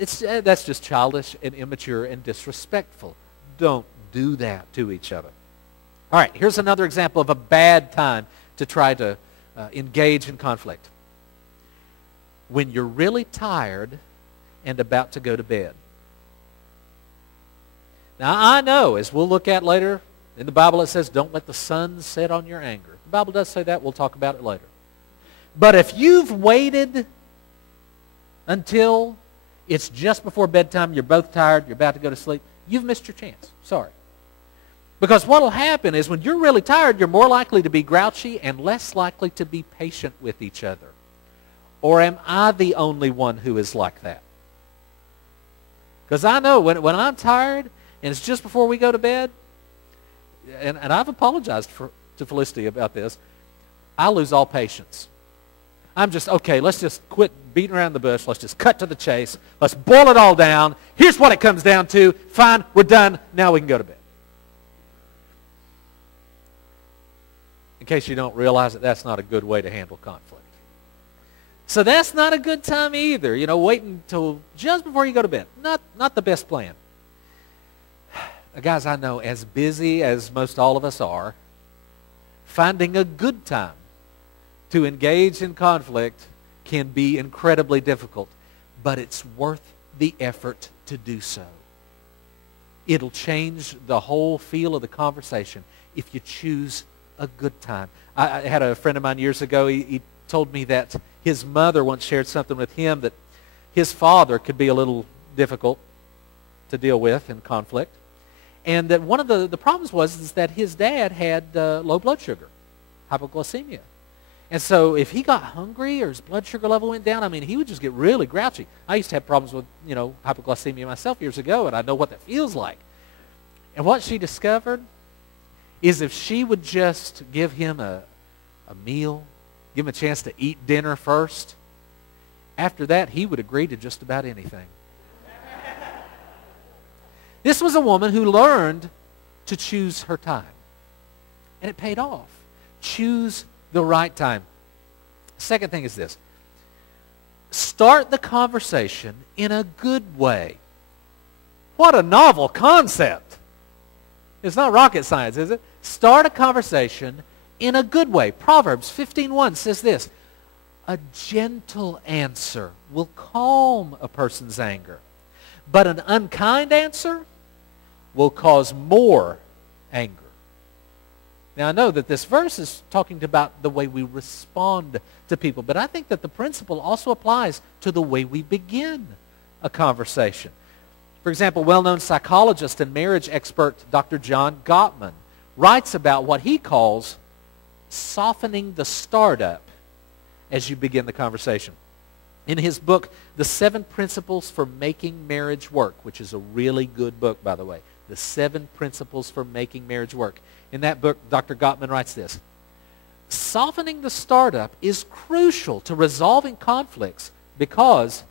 That's just childish and immature and disrespectful. Don't do that to each other. All right, here's another example of a bad time to try to engage in conflict. When you're really tired and about to go to bed. Now, I know, as we'll look at later, in the Bible it says, don't let the sun set on your anger. The Bible does say that. We'll talk about it later. But if you've waited until it's just before bedtime, you're both tired, you're about to go to sleep, you've missed your chance. Sorry. Because what will happen is when you're really tired, you're more likely to be grouchy and less likely to be patient with each other. Or am I the only one who is like that? Because I know when I'm tired and it's just before we go to bed, and I've apologized to Felicity about this, I lose all patience. I'm just, okay, let's just quit beating around the bush. Let's just cut to the chase. Let's boil it all down. Here's what it comes down to. Fine, we're done. Now we can go to bed. In case you don't realize it, that's not a good way to handle conflict. So that's not a good time either. You know, waiting until just before you go to bed. Not the best plan. Guys, I know, as busy as most all of us are, finding a good time to engage in conflict can be incredibly difficult, but it's worth the effort to do so. It'll change the whole feel of the conversation if you choose a good time. I had a friend of mine years ago, he told me that his mother once shared something with him that his father could be a little difficult to deal with in conflict. And that one of the problems was that his dad had low blood sugar, hypoglycemia. And so if he got hungry or his blood sugar level went down, I mean, he would just get really grouchy. I used to have problems with, hypoglycemia myself years ago, and I know what that feels like. And what she discovered is if she would just give him a meal, give him a chance to eat dinner first, after that he would agree to just about anything. This was a woman who learned to choose her time. And it paid off. Choose the right time. Second thing is this. Start the conversation in a good way. What a novel concept. It's not rocket science, is it? Start a conversation in a good way. Proverbs 15:1 says this. A gentle answer will calm a person's anger, but an unkind answer will cause more anger. Now, I know that this verse is talking about the way we respond to people, but I think that the principle also applies to the way we begin a conversation. For example, well-known psychologist and marriage expert Dr. John Gottman writes about what he calls softening the startup as you begin the conversation. In his book, The 7 Principles for Making Marriage Work, which is a really good book, by the way, The 7 Principles for Making Marriage Work. In that book, Dr. Gottman writes this. Softening the startup is crucial to resolving conflicts because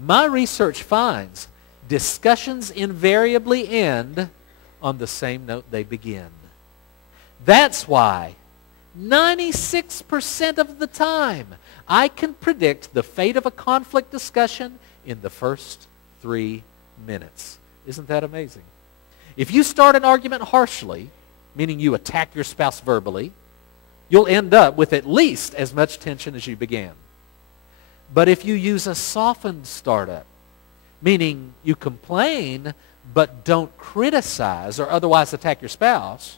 my research finds discussions invariably end on the same note they begin. That's why 96% of the time I can predict the fate of a conflict discussion in the first 3 minutes. Isn't that amazing? If you start an argument harshly, meaning you attack your spouse verbally, you'll end up with at least as much tension as you began. But if you use a softened startup, meaning you complain but don't criticize or otherwise attack your spouse,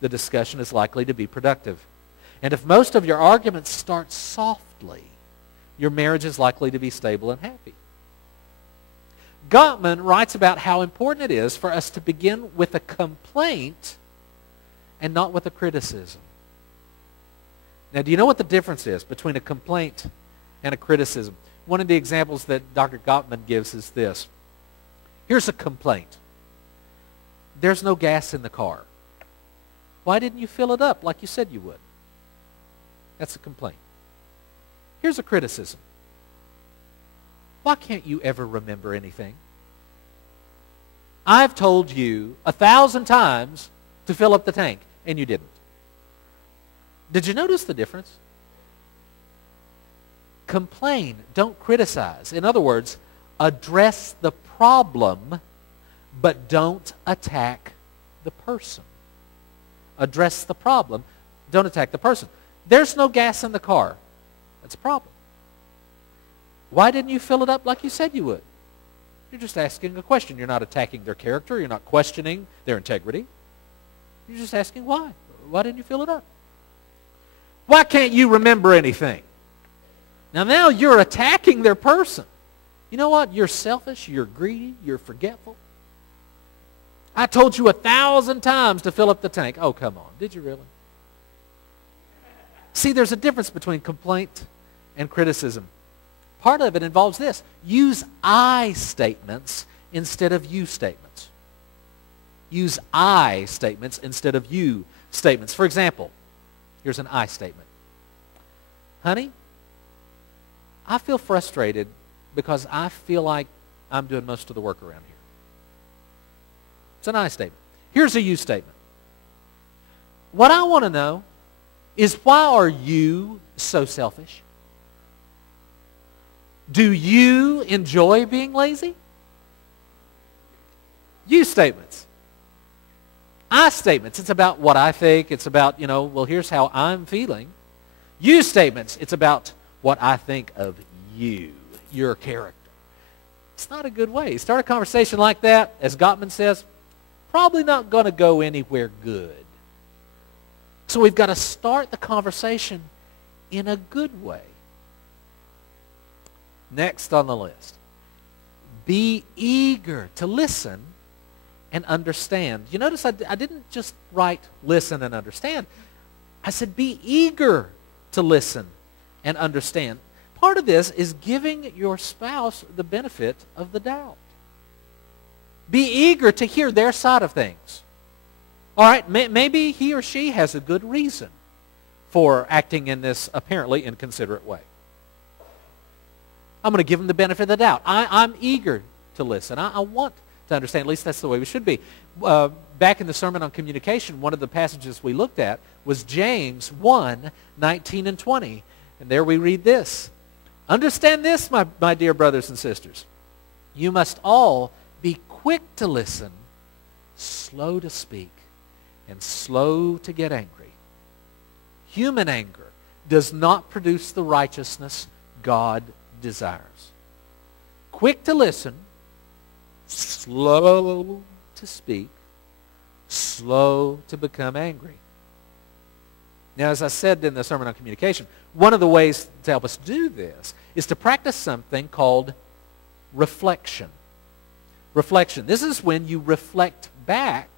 the discussion is likely to be productive. And if most of your arguments start softly, your marriage is likely to be stable and happy. Gottman writes about how important it is for us to begin with a complaint and not with a criticism. Now, do you know what the difference is between a complaint and a criticism? One of the examples that Dr. Gottman gives is this. Here's a complaint. There's no gas in the car. Why didn't you fill it up like you said you would? That's a complaint. Here's a criticism. Why can't you ever remember anything? I've told you 1,000 times to fill up the tank, and you didn't. Did you notice the difference? Complain, don't criticize. In other words, Address the problem, but don't attack the person. Address the problem, don't attack the person. There's no gas in the car. That's a problem. Why didn't you fill it up like you said you would? You're just asking a question. You're not attacking their character. You're not questioning their integrity. You're just asking why. Why didn't you fill it up? Why can't you remember anything? Now you're attacking their person. You know what? You're selfish. You're greedy. You're forgetful. I told you 1,000 times to fill up the tank. Oh, come on. Did you really? See, there's a difference between complaint and criticism. Part of it involves this. Use I statements instead of you statements. Use I statements instead of you statements. For example, here's an I statement. Honey, I feel frustrated because I feel like I'm doing most of the work around here. It's an I statement. Here's a you statement. What I want to know is, why are you so selfish? Do you enjoy being lazy? You statements. I statements. It's about what I think. It's about, well, here's how I'm feeling. You statements. It's about what I think of you, your character. It's not a good way. Start a conversation like that, as Gottman says, probably not going to go anywhere good. So we've got to start the conversation in a good way. Next on the list, be eager to listen and understand. You notice I didn't just write listen and understand. I said be eager to listen and understand. Part of this is giving your spouse the benefit of the doubt. Be eager to hear their side of things. All right, maybe he or she has a good reason for acting in this apparently inconsiderate way. I'm going to give them the benefit of the doubt. I'm eager to listen. I want to understand. At least that's the way we should be. Back in the Sermon on Communication, one of the passages we looked at was James 1:19 and 20. And there we read this. Understand this, my dear brothers and sisters. You must all be quick to listen, slow to speak, and slow to get angry. Human anger does not produce the righteousness God desires. Quick to listen, slow to speak, slow to become angry. Now, as I said in the Sermon on Communication, one of the ways to help us do this is to practice something called reflection. Reflection. This is when you reflect back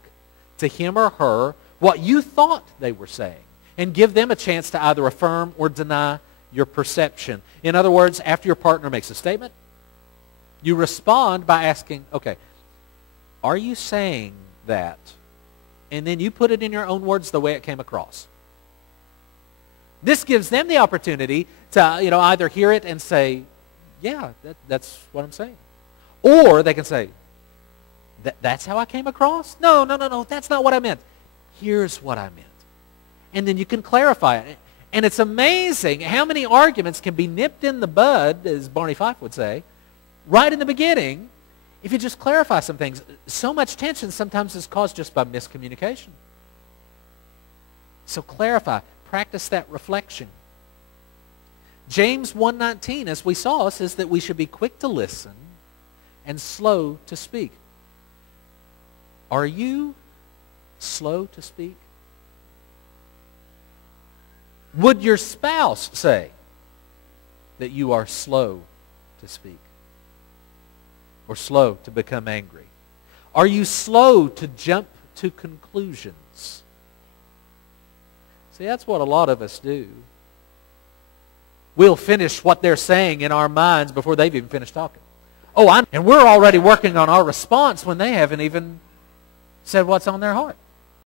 to him or her what you thought they were saying and give them a chance to either affirm or deny your perception. In other words, after your partner makes a statement, you respond by asking, okay, are you saying that? And then you put it in your own words the way it came across. This gives them the opportunity to either hear it and say, yeah, that's what I'm saying. Or they can say, that's how I came across? No, that's not what I meant. Here's what I meant. And then you can clarify it. And it's amazing how many arguments can be nipped in the bud, as Barney Fife would say, right in the beginning, if you just clarify some things. So much tension sometimes is caused just by miscommunication. So clarify. Practice that reflection. James 1:19, as we saw, says that we should be quick to listen and slow to speak. Are you slow to speak? Would your spouse say that you are slow to speak or slow to become angry? Are you slow to jump to conclusions? See, that's what a lot of us do. We'll finish what they're saying in our minds before they've even finished talking. And we're already working on our response when they haven't even said what's on their heart.